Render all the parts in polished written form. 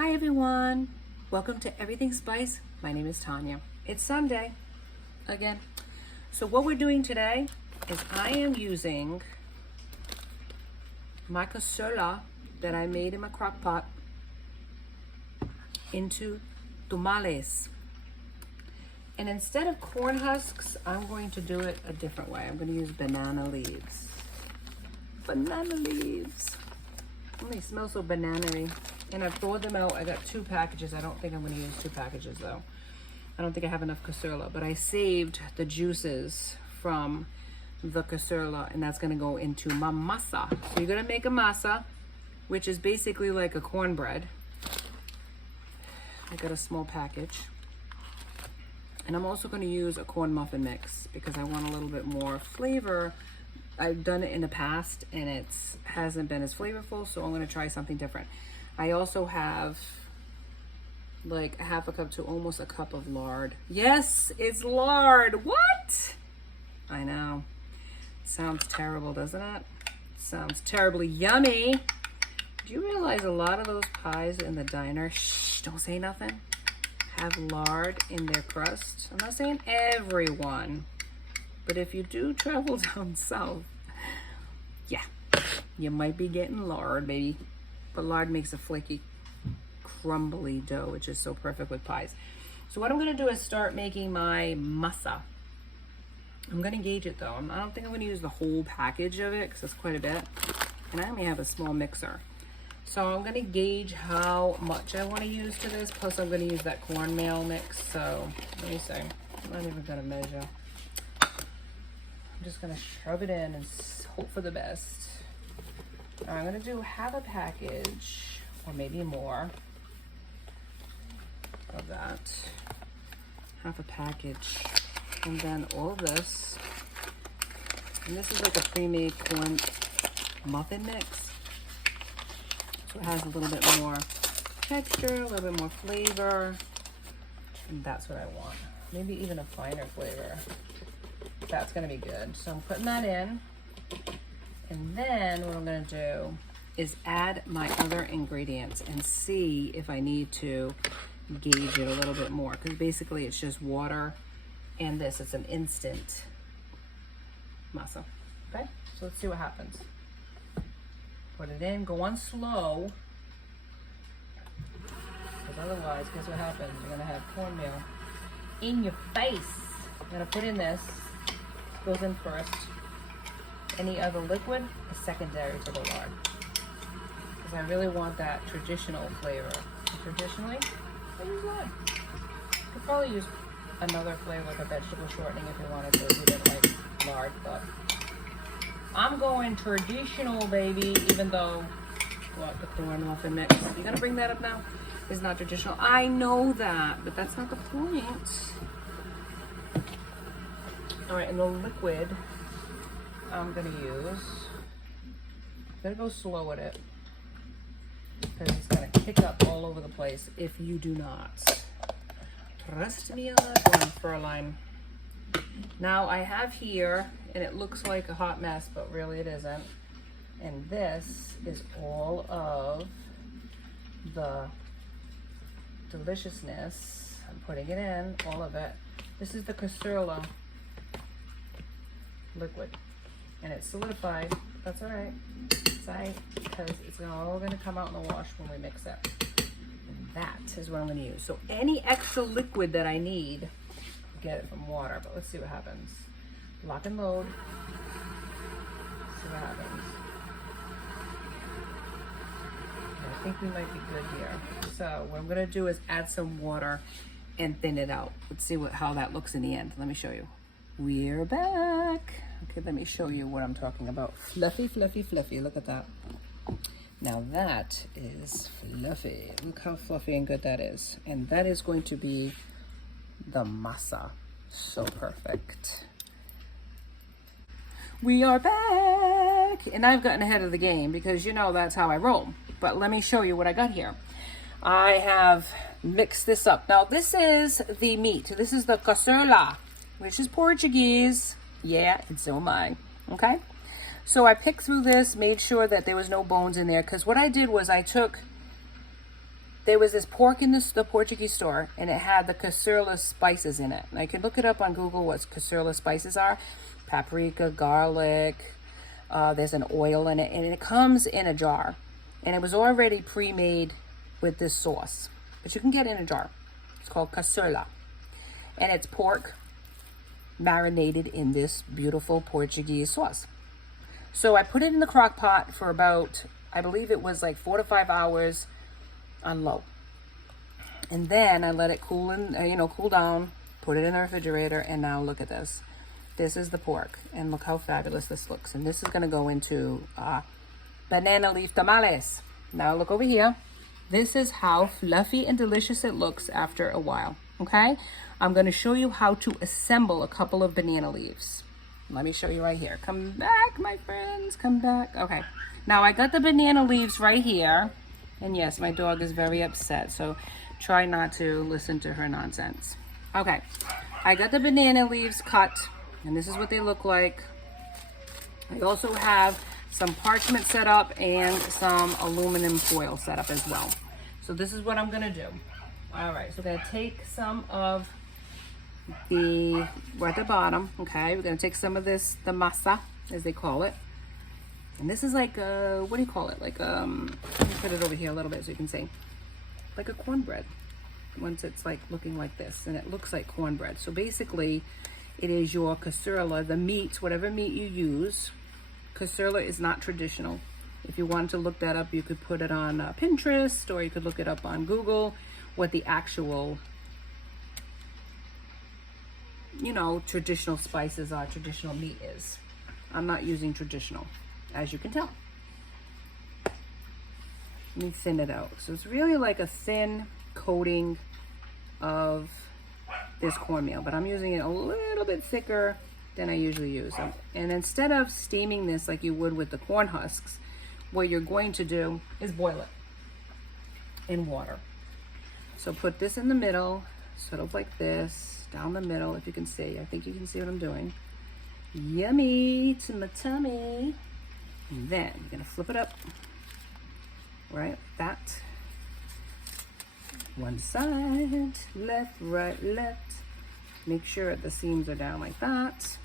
Hi everyone, welcome to Everything Spice. My name is Tanya. It's Sunday again. So what we're doing today is I am using my cazuela that I made in my crock pot into tamales. And instead of corn husks, I'm going to do it a different way. I'm going to use banana leaves. Banana leaves. Oh, they smell so banana-y. And I've thawed them out. I got 2 packages. I don't think I'm going to use 2 packages though. I don't think I have enough cazuela, but I saved the juices from the cazuela, and that's going to go into my masa. So you're going to make a masa, which is basically like a cornbread. I got a small package. And I'm also going to use a corn muffin mix because I want a little bit more flavor. I've done it in the past and it hasn't been as flavorful, so I'm going to try something different. I also have like 1/2 cup to almost a cup of lard. Yes, it's lard. What? I know. Sounds terrible, doesn't it? Sounds terribly yummy. Do you realize a lot of those pies in the diner, shh, don't say nothing, have lard in their crust? I'm not saying everyone, but if you do travel down south, yeah, you might be getting lard, baby. But lard makes a flaky, crumbly dough, which is so perfect with pies. So what I'm gonna do is start making my masa. I'm gonna gauge it though. I don't think I'm gonna use the whole package of it because it's quite a bit. And I only have a small mixer. So I'm gonna gauge how much I wanna use to this. Plus I'm gonna use that cornmeal mix. So let me see, I'm not even gonna measure. I'm just gonna shove it in and hope for the best. Now I'm gonna do 1/2 package or maybe more of that. 1/2 package. And then all of this. And this is like a pre-made corn muffin mix. So it has a little bit more texture, a little bit more flavor. And that's what I want. Maybe even a finer flavor. That's gonna be good. So I'm putting that in. And then what I'm gonna do is add my other ingredients and see if I need to gauge it a little bit more. Because basically it's just water and this, it's an instant masa. Okay, so let's see what happens. Put it in, go on slow. Because otherwise, guess what happens? You're gonna have cornmeal in your face. I'm gonna put in this, goes in first. Any other liquid is secondary to the lard. Because I really want that traditional flavor. And traditionally, I use lard. You could probably use another flavor like a vegetable shortening if you wanted to, if you didn't like lard, but I'm going traditional, baby, even though, what, the corn muffin mix, you gotta bring that up now, is not traditional. I know that, but that's not the point. All right, and the liquid I'm gonna use, gotta go slow with it because it's gonna kick up all over the place if you do not. Trust me on that one, Fräulein. Now I have here, and it looks like a hot mess, but really it isn't. And this is all of the deliciousness. I'm putting it in, all of it. This is the cazuela liquid. And it's solidified. That's all right. It's all right because it's all going to come out in the wash when we mix it. And that is what I'm going to use. So any extra liquid that I need, get it from water. But let's see what happens. Lock and load. See what happens. I think we might be good here. So what I'm going to do is add some water and thin it out. Let's see how that looks in the end. Let me show you. We're back. Okay, let me show you what I'm talking about. Fluffy, fluffy, fluffy. Look at that. Now that is fluffy. Look how fluffy and good that is. And that is going to be the masa. So perfect. We are back. And I've gotten ahead of the game because you know that's how I roll. But let me show you what I got here. I have mixed this up. Now this is the meat. This is the cazuela, which is Portuguese. Yeah, and so am I. Okay? So I picked through this, made sure that there was no bones in there, because what I did was I took there was this pork in the Portuguese store, and it had the cassoulet spices in it. And I can look it up on Google what cassoulet spices are. Paprika, garlic, there's an oil in it, and it comes in a jar. And it was already pre-made with this sauce, but you can get it in a jar. It's called cassoulet, and it's pork marinated in this beautiful Portuguese sauce. So I put it in the crock pot for about, I believe it was like 4 to 5 hours on low. And then I let it cool and cool down, put it in the refrigerator, and now look at this. This is the pork, and look how fabulous this looks. And this is gonna go into banana leaf tamales. Now look over here. This is how fluffy and delicious it looks after a while, okay? I'm gonna show you how to assemble a couple of banana leaves. Let me show you right here. Come back, my friends, come back. Okay, now I got the banana leaves right here. And yes, my dog is very upset, so try not to listen to her nonsense. Okay, I got the banana leaves cut, and this is what they look like. I also have some parchment set up and some aluminum foil set up as well. So this is what I'm gonna do. All right, so we're gonna take some of we're at the bottom, okay? We're gonna take some of this, the masa, as they call it. And this is like what do you call it? Like, let me put it over here a little bit so you can see. Like a cornbread. Once it's like looking like this, and it looks like cornbread. So basically, it is your cassoulet, the meat, whatever meat you use. Cassoulet is not traditional. If you wanted to look that up, you could put it on Pinterest, or you could look it up on Google, what the actual, traditional spices are, traditional meat is. I'm not using traditional, as you can tell. Let me thin it out. So it's really like a thin coating of this cornmeal, but I'm using it a little bit thicker than I usually use. And instead of steaming this like you would with the corn husks, what you're going to do is boil it in water. So put this in the middle, sort of like this, down the middle, if you can see. I think you can see what I'm doing. Yummy to my tummy. And then you're gonna flip it up, right, like that. One side, left, right, left. Make sure the seams are down like that.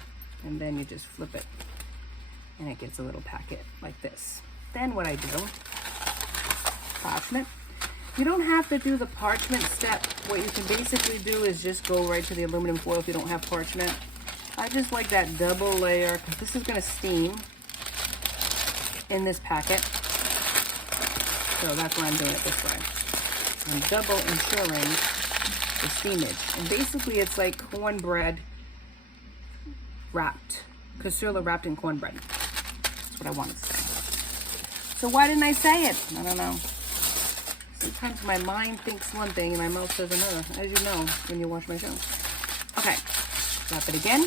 And then you just flip it, and it gets a little packet like this. Then what I do, parchment. You don't have to do the parchment step. What you can basically do is just go right to the aluminum foil if you don't have parchment. I just like that double layer, because this is gonna steam in this packet. So that's why I'm doing it this way. I'm double ensuring the steamage. And basically it's like cornbread wrapped, cassoulet wrapped in cornbread. That's what I wanted to say. So why didn't I say it? I don't know. Sometimes my mind thinks one thing and my mouth says another, as you know when you watch my show. Okay, wrap it again.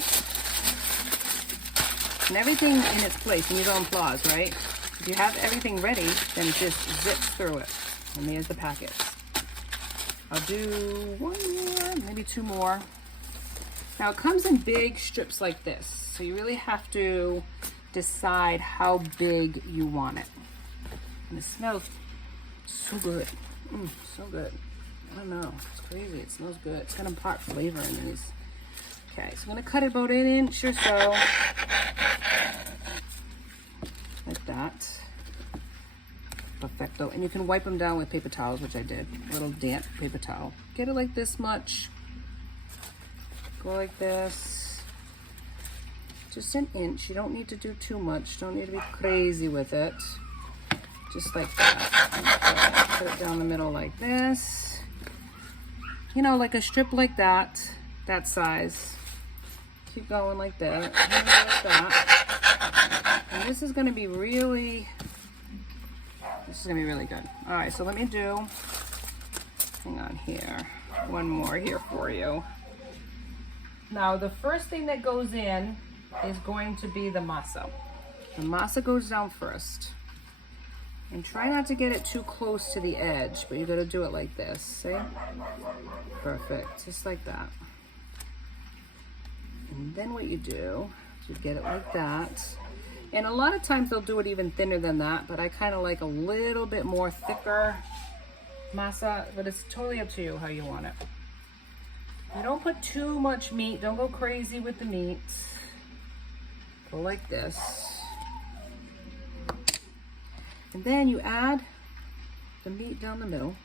And everything in its place, and these are applause, right? If you have everything ready, then it just zips through it. And there's the packets. I'll do one more, maybe two more. Now it comes in big strips like this, so you really have to decide how big you want it. And it smells so good. So good. I don't know, it's crazy, it smells good. It's gonna impart flavor in these. Okay, so I'm gonna cut it about 1 inch or so. Like that. Perfecto. And you can wipe them down with paper towels, which I did. A little damp paper towel. Get it like this much. Go like this. Just 1 inch. You don't need to do too much. Don't need to be crazy with it. Just like that. Put it down the middle like this. You know, like a strip like that. That size. Keep going like that. Like that. And this is going to be really... This is gonna be really good. All right, so let me do, hang on here, one more here for you. Now, the first thing that goes in is going to be the masa. The masa goes down first. And try not to get it too close to the edge, but you gotta do it like this, see? Perfect, just like that. And then what you do is you get it like that. And a lot of times they'll do it even thinner than that, but I kind of like a little bit more thicker masa, but it's totally up to you how you want it. You don't put too much meat. Don't go crazy with the meat. Go like this. And then you add the meat down the middle,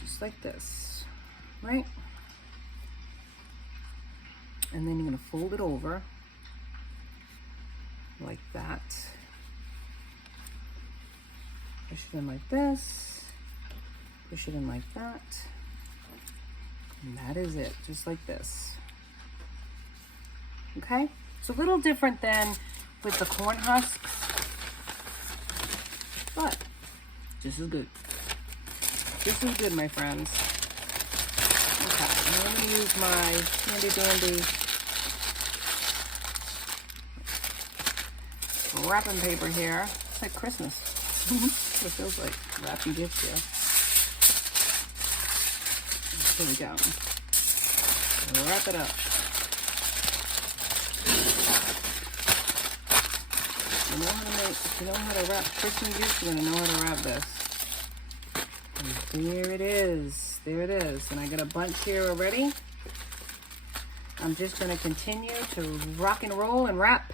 just like this, right? And then you're gonna fold it over like that. Push it in like this, push it in like that. And that is it, just like this. Okay? It's a little different than with the corn husks, but just as good. Just as good, my friends. Okay, and I'm gonna use my handy dandy wrapping paper here. It's like Christmas. It feels like wrapping gifts here. Here we go. Wrap it up. You know how to make, if you know how to wrap Christmas gifts, you're gonna know how to wrap this. And there it is. There it is. And I got a bunch here already. I'm just gonna continue to rock and roll and wrap,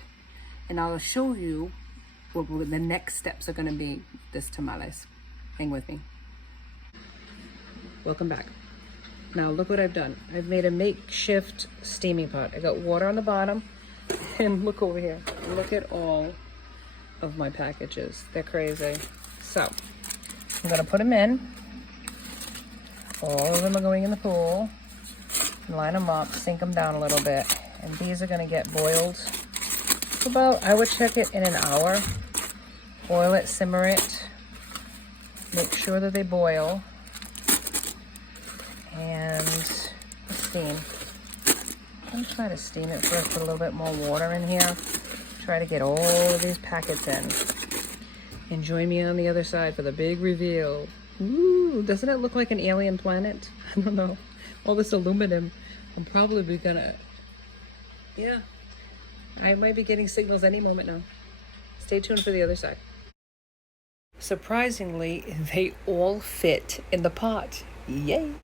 and I'll show you what the next steps are gonna be this tamales. Hang with me. Welcome back. Now look what I've done. I've made a makeshift steaming pot. I got water on the bottom, and look over here. Look at all of my packages. They're crazy. So I'm gonna put them in. All of them are going in the pool. Line them up, sink them down a little bit, and these are gonna get boiled for about, I would check it in an hour. Boil it, simmer it, make sure that they boil, and steam. I'm try to steam it first, put a little bit more water in here. Try to get all of these packets in. And join me on the other side for the big reveal. Ooh, doesn't it look like an alien planet? I don't know. All this aluminum, I'm probably gonna, yeah. I might be getting signals any moment now. Stay tuned for the other side. Surprisingly, they all fit in the pot. Yay!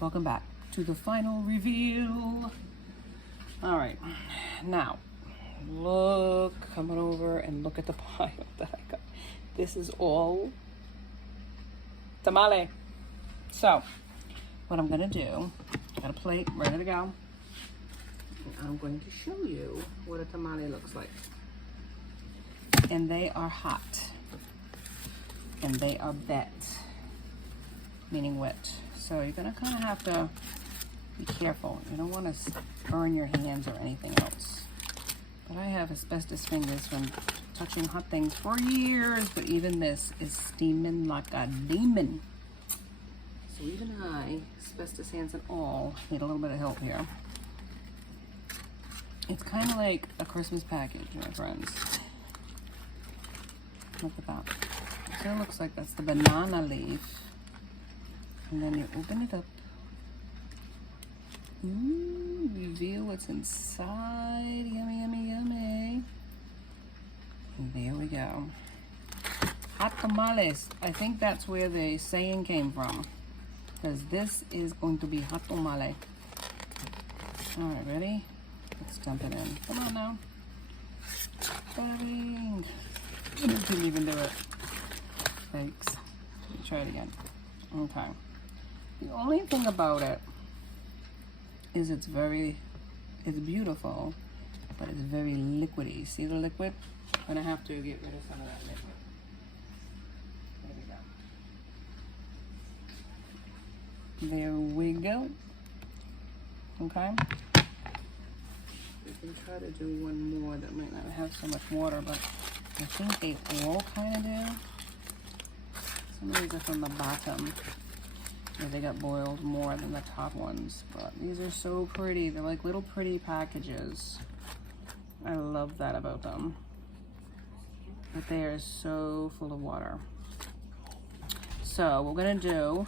Welcome back to the final reveal. All right, now look, come on over and look at the pile that I got. This is all tamale. So, what I'm gonna do, got a plate ready to go. And I'm going to show you what a tamale looks like. And they are hot. And they are bet, meaning wet. So you're gonna kind of have to be careful. You don't want to burn your hands or anything else. But I have asbestos fingers from touching hot things for years, but even this is steaming like a demon. So even I, asbestos hands and all, need a little bit of help here. It's kind of like a Christmas package, my friends. Look at that. So it looks like that's the banana leaf. And then you open it up. Ooh, reveal what's inside. Yummy, yummy, yummy. And there we go. Hot tamales. I think that's where the saying came from. Because this is going to be hot tamale. Alright, ready? Let's dump it in. Come on now. Bang. Didn't even do it. Thanks. Let me try it again. Okay. The only thing about it is it's beautiful, but it's very liquidy. See the liquid? I'm gonna have to get rid of some of that liquid. There we go. There we go. Okay. We can try to do one more that might not have so much water, but I think they all kind of do. Some of these are from the bottom. Yeah, they got boiled more than the top ones, but these are so pretty. They're like little pretty packages. I love that about them. But they are so full of water. So what we're gonna do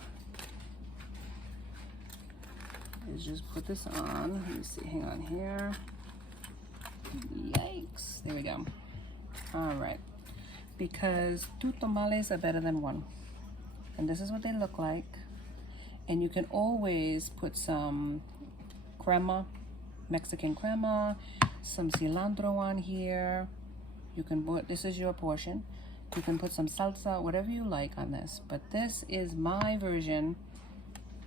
is just put this on. Let me see, hang on here. Yikes, there we go. All right, because two tamales are better than one. And this is what they look like. And you can always put some crema, Mexican crema, some cilantro on here. You can put, this is your portion. You can put some salsa, whatever you like on this. But this is my version,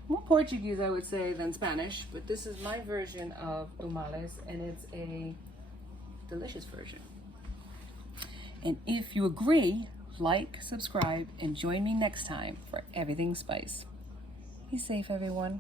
more Portuguese I would say than Spanish, but this is my version of tamales, and it's a delicious version. And if you agree, like, subscribe, and join me next time for Everything Spice. Be safe, everyone.